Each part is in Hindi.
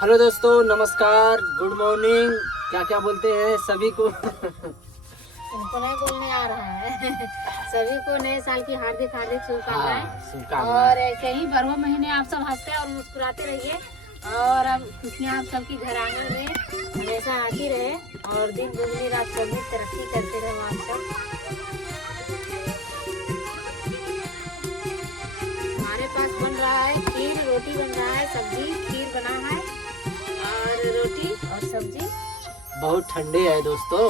हेलो दोस्तों, नमस्कार, गुड मॉर्निंग, क्या क्या बोलते हैं सभी को। इनको नहीं बोलने आ रहा है। सभी को नए साल की हार्दिक हार्दिक शुभकामनाएं। और ऐसे ही बारह महीने आप सब हंसते और मुस्कुराते रहिए और अब खुशियाँ आप सबकी घर आंगन में हमेशा आती रहे और दिन दुगनी रात चौगनी तरक्की करते रहो आप सब। हमारे पास बन रहा है खीर, रोटी बन रहा है, सब्जी, खीर बना है और रोटी और सब्जी। बहुत ठंडे है दोस्तों,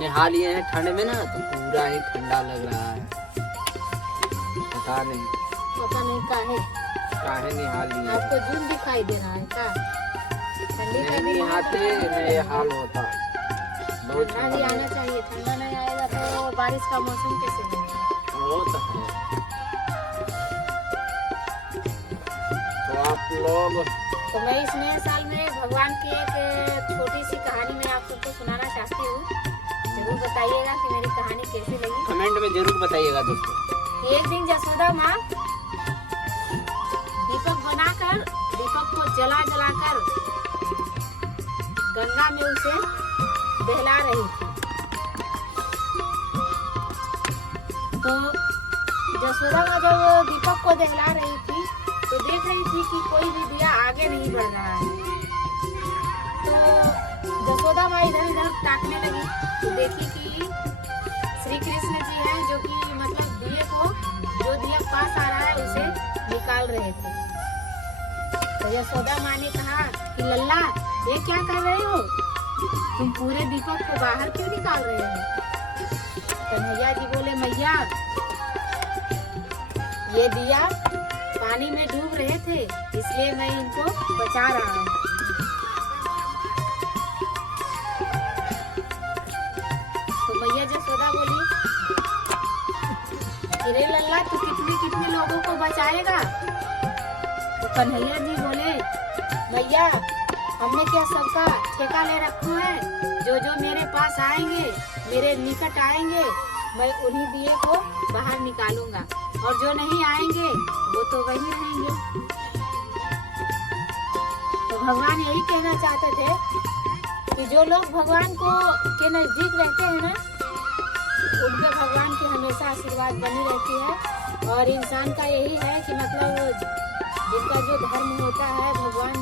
नहा लिए हैं ठंड में ना, तो पूरा ही ठंडा लग रहा है। पता नहीं काहे निहा लिए। आपको जून दिखाई दे रहा है क्या? ठंडी का नहीं नहाते नहीं हाल होता। बहुत ठंडा भी आना चाहिए, ठंडा नहीं आएगा तो बारिश का मौसम कैसे बनेगा? वो तो है। तो आप लोग तो मैं इस नए साल में भगवान की एक छोटी सी कहानी मैं आप सबको सुनाना चाहती हूँ। जरूर बताइएगा कि मेरी कहानी कैसी लगी। कमेंट में जरूर बताइएगा दोस्तों। एक दिन जसोदा माँ दीपक बनाकर, दीपक को जला जलाकर गंगा में उसे दहला रही थी। तो जसोदा माँ जब दीपक को दहला रही थी तो देख रही थी कि कोई भी दिया आगे नहीं बढ़ रहा है। तो जसोदा माँ इधर उधर ताकने लगी तो देखी कि श्री कृष्ण जी हैं जो कि मतलब दिए को, जो दिया पास आ रहा है उसे निकाल रहे थे। तो यशोदा माँ ने कहा कि लल्ला ये क्या कर रहे हो, तुम पूरे दीपक को बाहर क्यों निकाल रहे हो? कन्हैया जी बोले मैया ये दिया पानी में डूब रहे थे इसलिए मैं इनको बचा रहा हूँ। तो मैया जसोदा बोली अरे लल्ला तू कितने लोगों को बचाएगा? तो कन्हैया जी बोले भैया हमने क्या सबका ठेका ले रखा है? जो जो मेरे पास आएंगे, मेरे निकट आएंगे, मैं उन्हीं दिए को बाहर निकालूंगा और जो नहीं आएंगे वो तो वही रहेंगे। तो भगवान यही कहना चाहते थे कि जो लोग भगवान को के नजदीक रहते हैं ना, उनके भगवान की हमेशा आशीर्वाद बनी रहती है। और इंसान का यही है कि मतलब जिनका जो धर्म होता है भगवान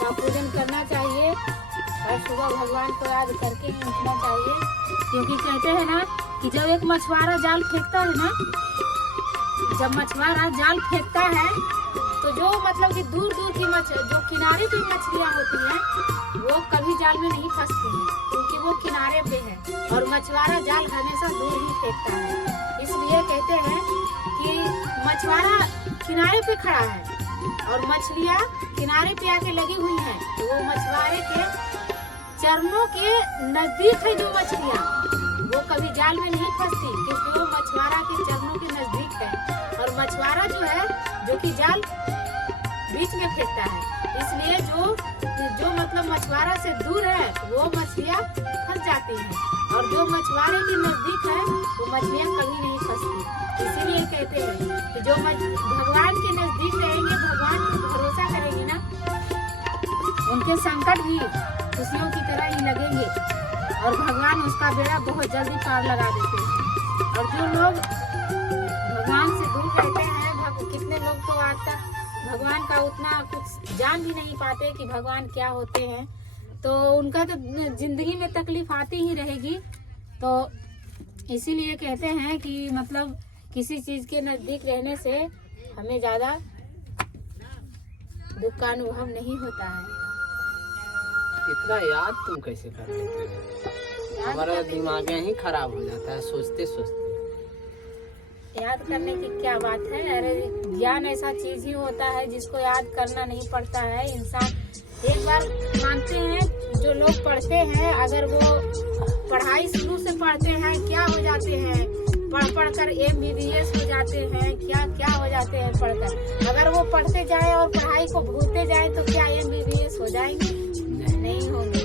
का पूजन करना चाहिए और सुबह भगवान को याद करके ही उठना चाहिए। क्योंकि कहते हैं ना कि जब एक मछुआरा जाल फेंकता है ना, जब मछुआरा जाल फेंकता है तो जो मतलब कि दूर दूर की जो किनारे पे मछलियाँ होती हैं वो कभी जाल में नहीं फंसती हैं क्योंकि वो किनारे पे है और मछुआरा जाल हमेशा दूर ही फेंकता है। इसलिए कहते हैं कि मछुआरा किनारे पे खड़ा है और मछलियाँ किनारे पे आके लगी हुई हैं, तो वो मछुआरे के चरणों के नजदीक है जो मछलियाँ, वो कभी जाल में नहीं फंसती क्योंकि वो मछुआरा के चरणों के नजदीक है। और मछुआरा जो है जो कि जाल बीच में फेंकता है, इसलिए जो मतलब मछुआरा से दूर है वो मछलियाँ फंस जाती हैं और जो मछुआरे के नजदीक है वो मछलियाँ कभी नहीं फंसती। इसीलिए कहते हैं कि जो भगवान के नजदीक रहेंगे, भगवान पर भरोसा करेंगे ना, उनके संकट भी खुशियों की तरह ही लगेंगे और भगवान उसका बेड़ा बहुत जल्दी पार लगा देते हैं। और जो लोग भगवान से दूर रहते हैं, कितने लोग तो आज तक भगवान का उतना कुछ जान भी नहीं पाते कि भगवान क्या होते हैं, तो उनका तो जिंदगी में तकलीफ आती ही रहेगी। तो इसीलिए कहते हैं कि मतलब किसी चीज के नजदीक रहने से हमें ज्यादा दुख का अनुभव नहीं होता है। इतना याद तुम कैसे कर लेते हो? हमारा दिमाग ही खराब हो जाता है सोचते सोचते। याद करने की क्या बात है? अरे ज्ञान ऐसा चीज ही होता है जिसको याद करना नहीं पड़ता है। इंसान एक बार मानते हैं जो लोग पढ़ते हैं, अगर वो पढ़ाई शुरू से पढ़ते हैं क्या हो जाते हैं, पढ़ कर MBBS हो जाते हैं, क्या हो जाते हैं पढ़कर। अगर वो पढ़ते जाए और पढ़ाई को भूलते जाए तो क्या MBBS हो जाएंगे? नहीं होंगे।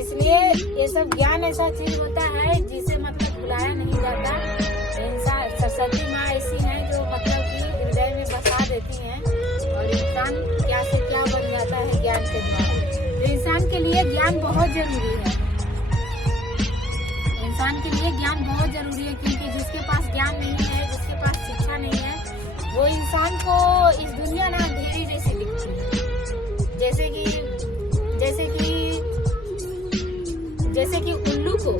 इसलिए ये सब ज्ञान ऐसा चीज होता है जिसे मतलब भुलाया नहीं जाता। इंसान सरस्वती माँ ऐसी हैं जो मतलब कि हृदय में बसा देती हैं और इंसान क्या से क्या लिए ज्ञान बहुत जरूरी है। इंसान के लिए ज्ञान बहुत जरूरी है, क्योंकि जिसके पास ज्ञान नहीं है, जिसके पास शिक्षा नहीं है, वो इंसान को इस दुनिया ना अंधेरी जैसी दिखती है। जैसे कि उल्लू को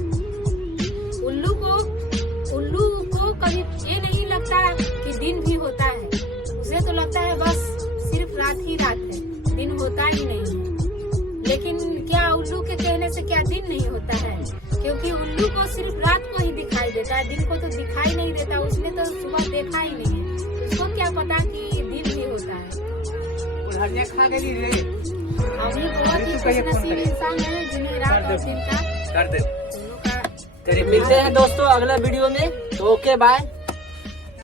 कभी ये नहीं लगता कि दिन भी होता है। उसे तो लगता है बस सिर्फ रात ही रात है, दिन होता ही नहीं है। लेकिन क्या उल्लू के कहने से क्या दिन नहीं होता है? क्योंकि उल्लू को सिर्फ रात को ही दिखाई देता है, दिन को तो दिखाई नहीं देता। उसने तो सुबह देखा ही नहीं है, उसको क्या पता कि दिन भी होता है। हम ही बहुत ही खुशनसीब इंसान है जिन्हें रात और दिन का मिलते हैं दोस्तों अगला वीडियो में। तो ओके बाय।